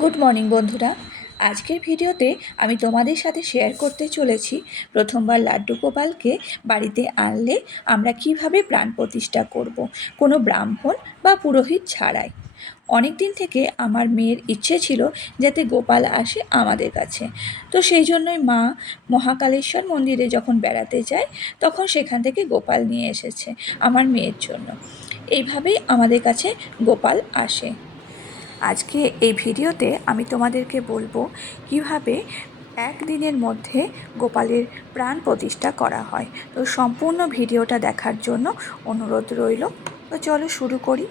Good morning বন্ধুরা। আজকের ভিডিওতে আমি তোমাদের সাথে শেয়ার করতে চলেছি প্রথমবার লাড্ডু গোপালকে বাড়িতে আনলে আমরা কীভাবে প্রাণ প্রতিষ্ঠা করব কোনো ব্রাহ্মণ বা পুরোহিত ছাড়াই। অনেক দিন থেকে আমার মেয়ের ইচ্ছে ছিল যাতে গোপাল আসে আমাদের কাছে। তো সেই জন্যই মা মহাকালেশ্বর মন্দিরে যখন বেড়াতে যায়, তখন সেখান থেকে গোপাল নিয়ে এসেছে আমার মেয়ের জন্য। এইভাবেই আমাদের কাছে গোপাল আসে। আজকে এই ভিডিওতে আমি তোমাদেরকে বলব কীভাবে একদিনের মধ্যে গোপালের প্রাণ প্রতিষ্ঠা করা হয়। তো সম্পূর্ণ ভিডিওটা দেখার জন্য অনুরোধ রইল। তো চলো শুরু করি।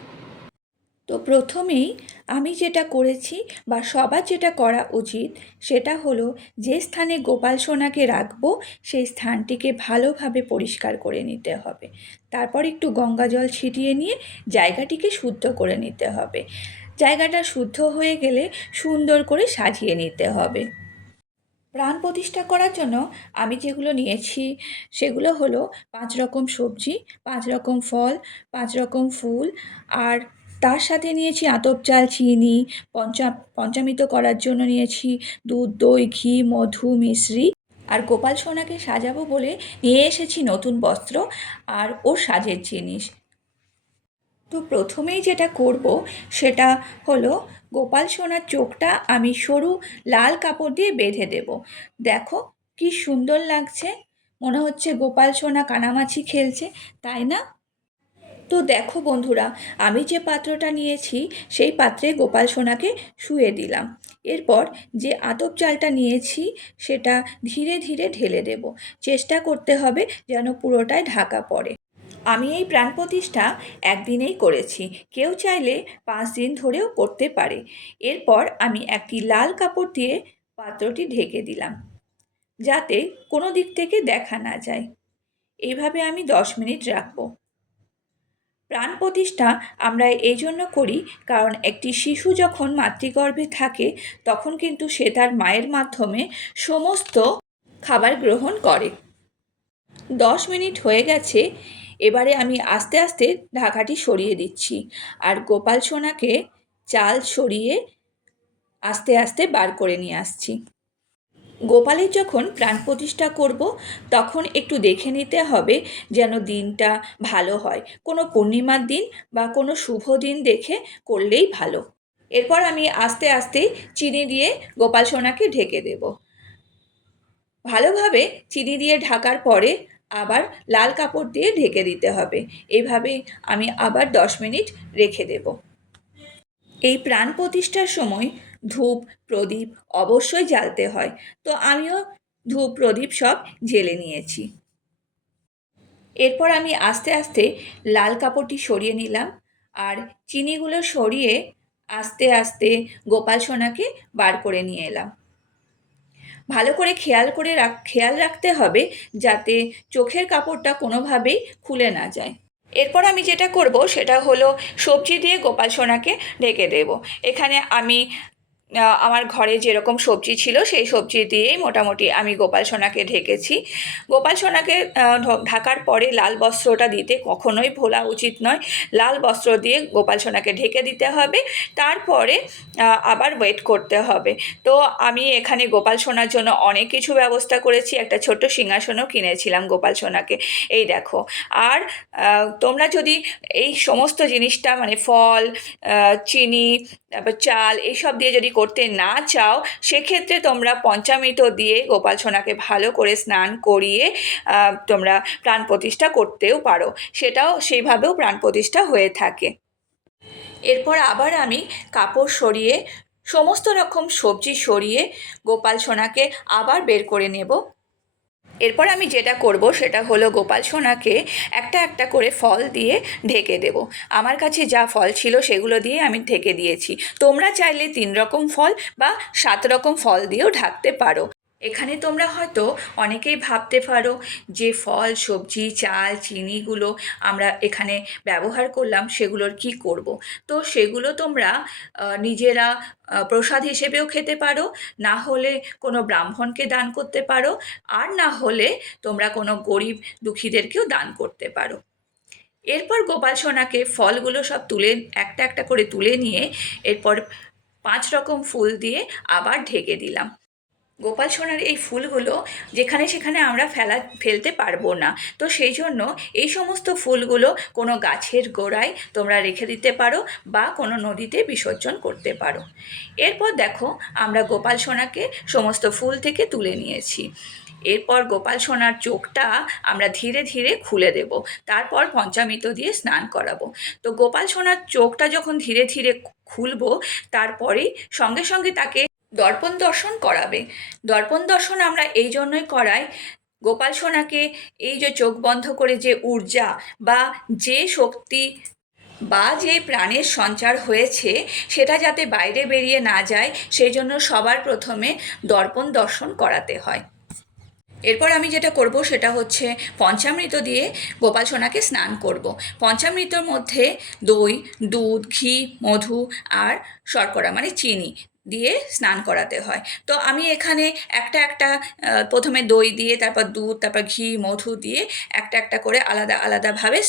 তো প্রথমেই আমি যেটা করেছি বা সবার যেটা করা উচিত সেটা হলো যে স্থানে গোপাল সোনাকে রাখব, সেই স্থানটিকে ভালোভাবে পরিষ্কার করে নিতে হবে। তারপর একটু গঙ্গা জল ছিটিয়ে নিয়ে জায়গাটিকে শুদ্ধ করে নিতে হবে। জায়গাটা শুদ্ধ হয়ে গেলে সুন্দর করে সাজিয়ে নিতে হবে। প্রাণ প্রতিষ্ঠা করার জন্য আমি যেগুলো নিয়েছি, সেগুলো হলো পাঁচ রকম সবজি, পাঁচ রকম ফল, পাঁচ রকম ফুল, আর তার সাথে নিয়েছি আতপ চাল, চিনি, পঞ্চা, পঞ্চামৃত করার জন্য নিয়েছি দুধ, দই, ঘি, মধু, মিশ্রি। আর গোপাল সোনাকে সাজাবো বলে নিয়ে এসেছি নতুন বস্ত্র আর ওর সাজের জিনিস। তো প্রথমেই যেটা করব সেটা হলো গোপাল সোনার চোখটা আমি সরু লাল কাপড় দিয়ে বেঁধে দেব। দেখো কি সুন্দর লাগছে। মনে হচ্ছে গোপাল সোনা কানামাছি খেলছে, তাই না? তো দেখো বন্ধুরা, আমি যে পাত্রটা নিয়েছি সেই পাত্রে গোপাল সোনাকে শুয়ে দিলাম। এরপর যে আতপ চালটা নিয়েছি সেটা ধীরে ধীরে ঢেলে দেব। চেষ্টা করতে হবে যেন পুরোটাই ঢাকা পড়ে। আমি এই প্রাণ প্রতিষ্ঠা একদিনেই করেছি। কেউ চাইলে পাঁচ দিন ধরেও করতে পারে। এরপর আমি একটি লাল কাপড় দিয়ে পাত্রটি ঢেকে দিলাম, যাতে কোনো দিক থেকে দেখা না যায়। এইভাবে আমি দশ মিনিট রাখব। প্রাণ প্রতিষ্ঠা আমরা এই জন্য করি কারণ একটি শিশু যখন মাতৃগর্ভে থাকে, তখন কিন্তু সে তার মায়ের মাধ্যমে সমস্ত খাবার গ্রহণ করে। দশ মিনিট হয়ে গেছে এবারে আমি আস্তে আস্তে ঢাকাটি সরিয়ে দিচ্ছি। আর গোপাল সোনাকে চাল সরিয়ে আস্তে আস্তে বার করে নিয়ে আসছি। গোপালের যখন প্রাণ প্রতিষ্ঠা করব, তখন একটু দেখে নিতে হবে যেন দিনটা ভালো হয়। কোনো পূর্ণিমার দিন বা কোনো শুভ দিন দেখে করলেই ভালো। এরপর আমি আস্তে আস্তে চিনি দিয়ে গোপাল সোনাকে ঢেকে দেব। ভালোভাবে চিনি দিয়ে ঢাকার পরে আবার লাল কাপড় দিয়ে ঢেকে দিতে হবে। এইভাবে আমি আবার দশ মিনিট রেখে দেব। এই প্রাণ প্রতিষ্ঠার সময় ধূপ, প্রদীপ অবশ্যই জ্বালতে হয়। তো আমিও ধূপ, প্রদীপ সব জেলে নিয়েছি। এরপর আমি আস্তে আস্তে লাল কাপড়টি সরিয়ে নিলাম আর চিনিগুলো সরিয়ে আস্তে আস্তে গোপাল সোনাকে বার করে নিয়ে এলাম। ভালো করে খেয়াল করে রাখ, খেয়াল রাখতে হবে যাতে চোখের কাপড়টা কোনোভাবেই খুলে না যায়। এরপর আমি যেটা করব সেটা হলো সবজি দিয়ে গোপাল সোনাকে ঢেকে দেব। এখানে আমি আমার ঘরে যেরকম সবজি ছিল, সেই সবজি দিয়েই মোটামুটি আমি গোপাল সোনাকে ঢেকেছি। গোপাল সোনাকে ঢাকার পরে লাল বস্ত্রটা দিতে কখনোই ভোলা উচিত নয়। লাল বস্ত্র দিয়ে গোপাল সোনাকে ঢেকে দিতে হবে। তারপরে আবার ওয়েট করতে হবে। তো আমি এখানে গোপাল সোনার জন্য অনেক কিছু ব্যবস্থা করেছি। একটা ছোট্ট সিংহাসনও কিনেছিলাম গোপাল সোনাকে। এই দেখো। আর তোমরা যদি এই সমস্ত জিনিসটা মানে ফল চিনি তারপর চাল এইসব দিয়ে যদি করতে না চাও, সেক্ষেত্রে তোমরা পঞ্চামৃত দিয়ে গোপাল সোনাকে ভালো করে স্নান করিয়ে তোমরা প্রাণ প্রতিষ্ঠা করতেও পারো। সেটাও সেইভাবেও প্রাণ প্রতিষ্ঠা হয়ে থাকে। এরপর আবার আমি কাপড় সরিয়ে, সমস্ত রকম সবজি সরিয়ে গোপাল সোনাকে আবার বের করে নেব। এরপর আমি যেটা করব সেটা হলো গোপাল সোনাকে একটা একটা করে ফল দিয়ে ঢেকে দেব। আমার কাছে যা ফল ছিল সেগুলো দিয়ে আমি ঢেকে দিয়েছি। তোমরা চাইলে তিন রকম ফল বা সাত রকম ফল দিয়েও ঢাকতে পারো। এখানে তোমরা হয়তো অনেকেই ভাবতে পারো যে ফল, সবজি, চাল, চিনিগুলো আমরা এখানে ব্যবহার করলাম, সেগুলোর কি করব। তো সেগুলো তোমরা নিজেরা প্রসাদ হিসেবেও খেতে পারো, না হলে কোনো ব্রাহ্মণকে দান করতে পারো, আর না হলে তোমরা কোনো গরিব দুঃখীদেরকেও দান করতে পারো এরপর গোপাল সোনাকে ফলগুলো সব তুলে, একটা একটা করে তুলে নিয়ে, এরপর পাঁচ রকম ফুল দিয়ে আবার ঢেকে দিলাম গোপাল সোনার এই ফুলগুলো যেখানে সেখানে আমরা ফেলা, ফেলতে পারব না। তো সেই জন্য এই সমস্ত ফুলগুলো কোনো গাছের গোড়ায় তোমরা রেখে দিতে পারো বা কোনো নদীতে বিসর্জন করতে পারো। এরপর দেখো আমরা গোপাল সোনাকে সমস্ত ফুল থেকে তুলে নিয়েছি। এরপর গোপাল সোনার চোখটা আমরা ধীরে ধীরে খুলে দেব। তারপর পঞ্চামৃত দিয়ে স্নান করাবো। তো গোপাল সোনার চোখটা যখন ধীরে ধীরে খুলবো, তারপরেই সঙ্গে সঙ্গে তাকে দর্পণ দর্শন করাবে। দর্পণ দর্শন আমরা এই জন্যই করাই, গোপাল সোনাকে এই যে চোখ বন্ধ করে যে ঊর্জা বা যে শক্তি বা যে প্রাণের সঞ্চার হয়েছে, সেটা যাতে বাইরে বেরিয়ে না যায়, সেই জন্য সবার প্রথমে দর্পণ দর্শন করাতে হয়। এরপর আমি যেটা করব, সেটা হচ্ছে পঞ্চামৃত দিয়ে গোপাল সোনাকে স্নান করব। পঞ্চামৃতর মধ্যে দই, দুধ, ঘি, মধু আর শর্করা মানে চিনি। দিয়ে স্নান করাতে হয়। তো আমি এখানে একটা একটা প্রথমে দই দিয়ে, তারপর দুধ, তারপর ঘি, মধু দিয়ে একটা একটা করে আলাদা আলাদাভাবে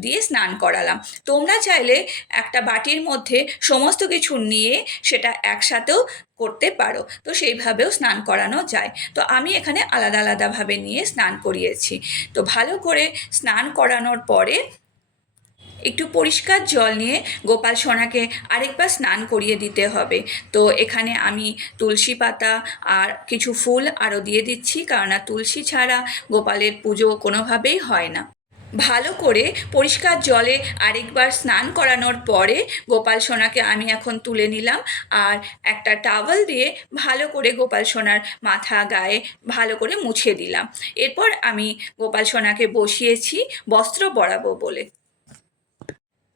দিয়ে স্নান করালাম। তোমরা চাইলে একটা বাটির মধ্যে সমস্ত কিছু নিয়ে সেটা একসাথেও করতে পারো। তো সেইভাবেও স্নান করানো যায়। তো আমি এখানে আলাদা আলাদাভাবে নিয়ে স্নান করিয়েছি। তো ভালো করে স্নান করানোর পরে একটু পরিষ্কার জল নিয়ে গোপাল সোনাকে আরেকবার স্নান করিয়ে দিতে হবে। তো এখানে আমি তুলসী পাতা আর কিছু ফুল আরও দিয়ে দিচ্ছি কারণ না তুলসী ছাড়া গোপালের পুজো কোনোভাবেই হয় না। ভালো করে পরিষ্কার জলে আরেকবার স্নান করানোর পরে গোপাল সোনাকে আমি এখন তুলে নিলাম আর একটা টাওয়াল দিয়ে ভালো করে গোপাল সোনার মাথা গায়ে ভালো করে মুছে দিলাম। এরপর আমি গোপাল সোনাকে বসিয়েছি বস্ত্র পরাবো বলে।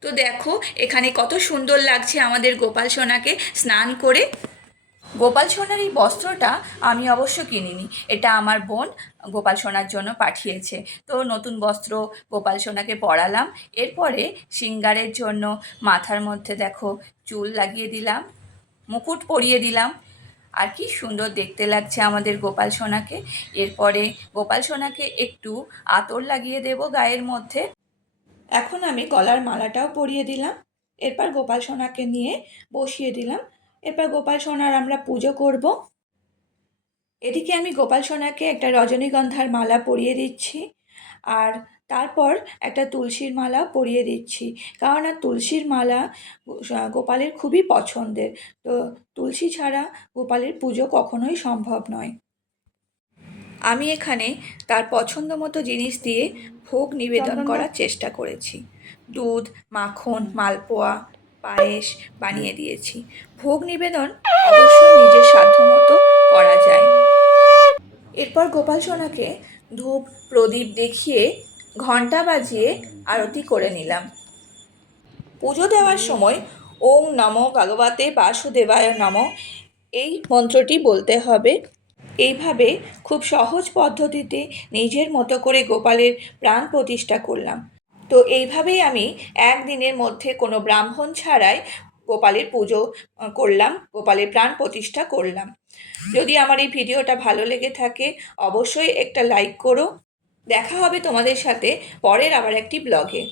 তো দেখো, এখানে কত সুন্দর লাগছে আমাদের গোপাল সোনাকে স্নান করে। গোপাল সোনার এই বস্ত্রটা আমি অবশ্য কিনিনি, এটা আমার বোন গোপাল সোনার জন্য পাঠিয়েছে। তো নতুন বস্ত্র গোপাল সোনাকে পরালাম, এরপরে সিঙ্গারের জন্য মাথার মধ্যে দেখো চুল লাগিয়ে দিলাম, মুকুট পরিয়ে দিলাম। আর কি সুন্দর দেখতে লাগছে আমাদের গোপাল সোনাকে। এরপরে গোপাল সোনাকে একটু আতর লাগিয়ে দেব গায়ের মধ্যে। এখন আমি গলার মালাটাও পরিয়ে দিলাম। এরপর গোপাল সোনাকে নিয়ে বসিয়ে দিলাম। এরপর গোপাল সোনার আমরা পুজো করব। এদিকে আমি গোপাল সোনাকে একটা রজনীগন্ধার মালা পরিয়ে দিচ্ছি আর তারপর একটা তুলসীর মালা পরিয়ে দিচ্ছি। কারণ আর তুলসীর মালা গোপালের খুবই পছন্দের। তো তুলসী ছাড়া গোপালের পুজো কখনোই সম্ভব নয়। আমি এখানে তার পছন্দ মতো জিনিস দিয়ে ভোগ নিবেদন করার চেষ্টা করেছি। দুধ মাখন মালপোয়া পায়েস বানিয়ে দিয়েছি। ভোগ নিবেদন অবশ্যই নিজের সাধ্যমতো করা যায়। এরপর গোপাল সোনাকে ধূপ প্রদীপ দেখিয়ে ঘণ্টা বাজিয়ে আরতি করে নিলাম। পুজো দেওয়ার সময় ওম নম ভগবতে বাসুদেবায় নম। এই মন্ত্রটি বলতে হবে এইভাবে খুব সহজ পদ্ধতিতে নিজের মতো করে গোপালের প্রাণ প্রতিষ্ঠা করলাম। তো এইভাবেই আমি একদিনের মধ্যে কোনো ব্রাহ্মণ ছাড়াই গোপালের পুজো করলাম, গোপালের প্রাণ প্রতিষ্ঠা করলাম। যদি আমার এই ভিডিওটা ভালো লেগে থাকে, অবশ্যই একটা লাইক করো। দেখা হবে তোমাদের সাথে পরের আবার একটি ব্লগে।